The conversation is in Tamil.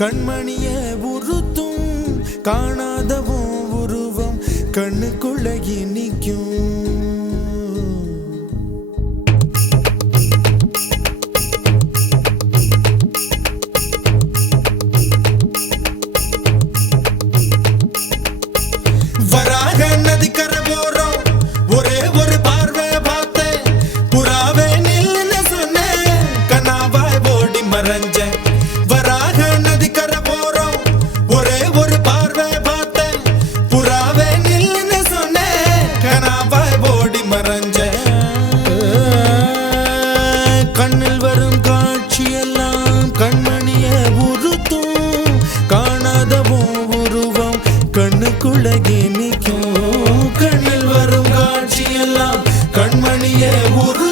கண்மணிய உறுத்தும் காணாதவும் உருவம் கண்ணுக்குள்ள நிற்கும். வராக நதிக்கரை போறோம், ஒரே ஒரு பார்வை பார்த்தேன், புறாவே நில்லுன்னு சொன்னேன், கனாவாய் ஓடி மறைஞ்சேன். வராக நதிக்கரை போறோம், ஒரே ஒரு பார்வை பார்த்தேன், புறாவே நில்லுன்னு சொன்னேன், கனாவாய் ஓடி மறைஞ்சேன். கண்ணில் வரும் காட்சியெல்லாம் கண்மணிய உறுத்தும் காணாதவும் உருவம் கண்ணுக்குள்ள நிற்கும். கண்ணில் வரும் காட்சியெல்லாம் கண்மணிய உரு